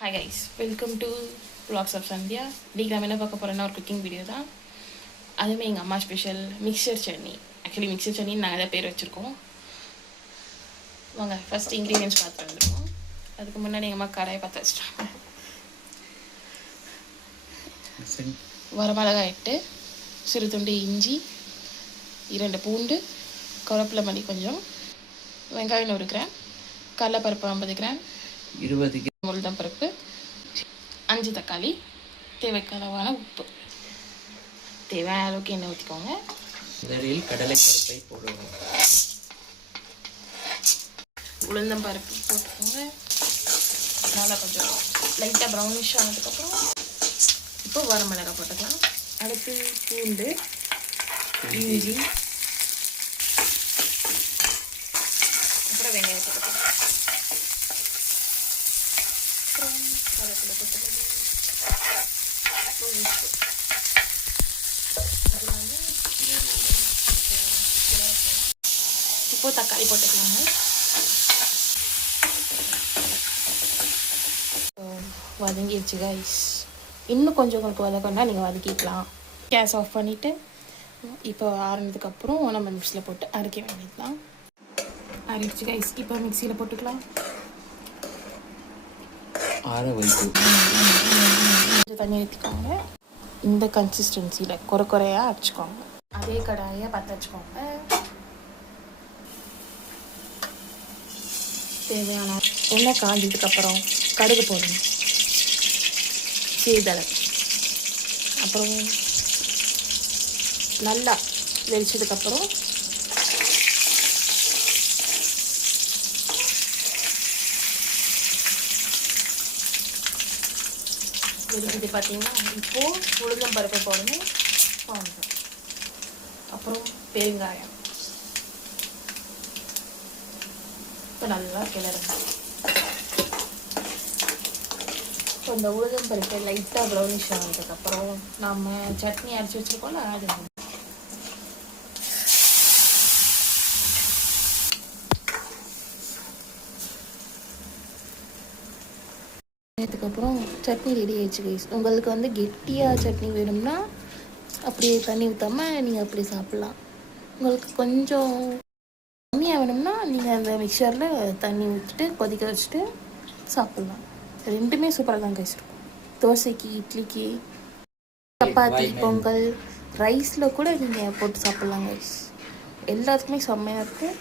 Hi guys, welcome to vlogs of Sandhya. இன்றைக்கி நம்ம என்ன பார்க்க போகிறோன்னா ஒரு குக்கிங் வீடியோ தான். அதுவுமே எங்கள் அம்மா special mixture chutney. Actually mixture chutney நாங்கள் தான் பேர் வச்சுருக்கோம். வாங்க ஃபஸ்ட் இன்க்ரீடியன்ஸ் பார்த்து வந்துடுவோம். அதுக்கு முன்னாடி எங்கள் அம்மா கடாயை பார்த்து வச்சுட்டாங்க. வரமிளகாய் 8, சிறு துண்டு இஞ்சி, 2 பூண்டு, கருவேப்பிலை மல்லி கொஞ்சம், வெங்காயம் 100 கிராம், கடலைப்பருப்பு 50 கிராம், 20 உளுத்தம் பருப்பு, 5 தக்காளி, தேவைக்கு அளவான உப்பு, தேவையான அளவுக்கு எண்ணெய் ஊற்றிக்கோங்க. முதலில் கடலை பருப்பை போடுவோம். உளுந்தம் பருப்பு போட்டுக்கோங்க. நல்லா கொஞ்சம் லைட்டாக ப்ரௌனிஷ் ஆனதுக்கப்புறம் இப்போ வரமிளகாய் போட்டுக்கலாம். அடுத்து பூண்டு, இஞ்சி, அப்புறம் வெங்காயம் போட்டுக்கலாம். கருவேப்பிலை கொத்தமல்லி, உப்பு, இப்போ தக்காளி போட்டுக்கலாங்க. வதங்கிடுச்சு கைஸ். இன்னும் கொஞ்சம் உங்களுக்கு வதக்கணும்னா நீங்கள் வதக்கிக்கலாம். கேஸ் ஆஃப் பண்ணிவிட்டு இப்போ ஆறுனதுக்கப்புறம் நம்ம மிக்சியில் போட்டு அரைக்க வேண்டியதுலாம். அரைச்சி கைஸ் இப்போ மிக்சியில் போட்டுக்கலாம். கொஞ்சம் தண்ணி ஊற்றிக்கோங்க. இந்த கன்சிஸ்டன்சியில் குறையாக அரைச்சிக்கோங்க. அதே கடாயை பற்ற வச்சுக்கோங்க. தேவையான எண்ணெய் காஞ்சதுக்கப்புறம் கடுகு போடணும், சீரகம், அப்புறம் நல்லா வெடிச்சதுக்கப்புறம் வெடிச்சது பார்த்தீங்கன்னா இப்போது உளுந்தம் பருப்பு போடணும், அப்புறம் பெருங்காயம். இப்போ நல்லா கிளறுங்க. இப்போ இந்த உளுந்தம் பருப்பு லைட்டாக ப்ரௌனிஷ் ஆனதுக்கப்புறம் நம்ம சட்னி அரைச்சி வச்சுருக்கோம்ல அது அதுக்கப்புறம் சட்னி ரெடி ஆயிடுச்சு கைஸ். உங்களுக்கு வந்து கெட்டியாக சட்னி வேணும்னா அப்படியே தண்ணி ஊற்றாமல் நீங்கள் அப்படி சாப்பிட்லாம். உங்களுக்கு கொஞ்சம் கம்மியாக வேணும்னா நீங்கள் அந்த மிக்சரில் தண்ணி ஊற்றிட்டு கொதிக்க வச்சுட்டு சாப்பிட்லாம். ரெண்டுமே சூப்பராக தான் கைஸ் இருக்கும். தோசைக்கு, இட்லிக்கு, சப்பாத்தி, பொங்கல், ரைஸில் கூட நீங்கள் போட்டு சாப்பிட்லாம் கைஸ். எல்லாத்துக்குமே செம்மையாக இருக்கும்.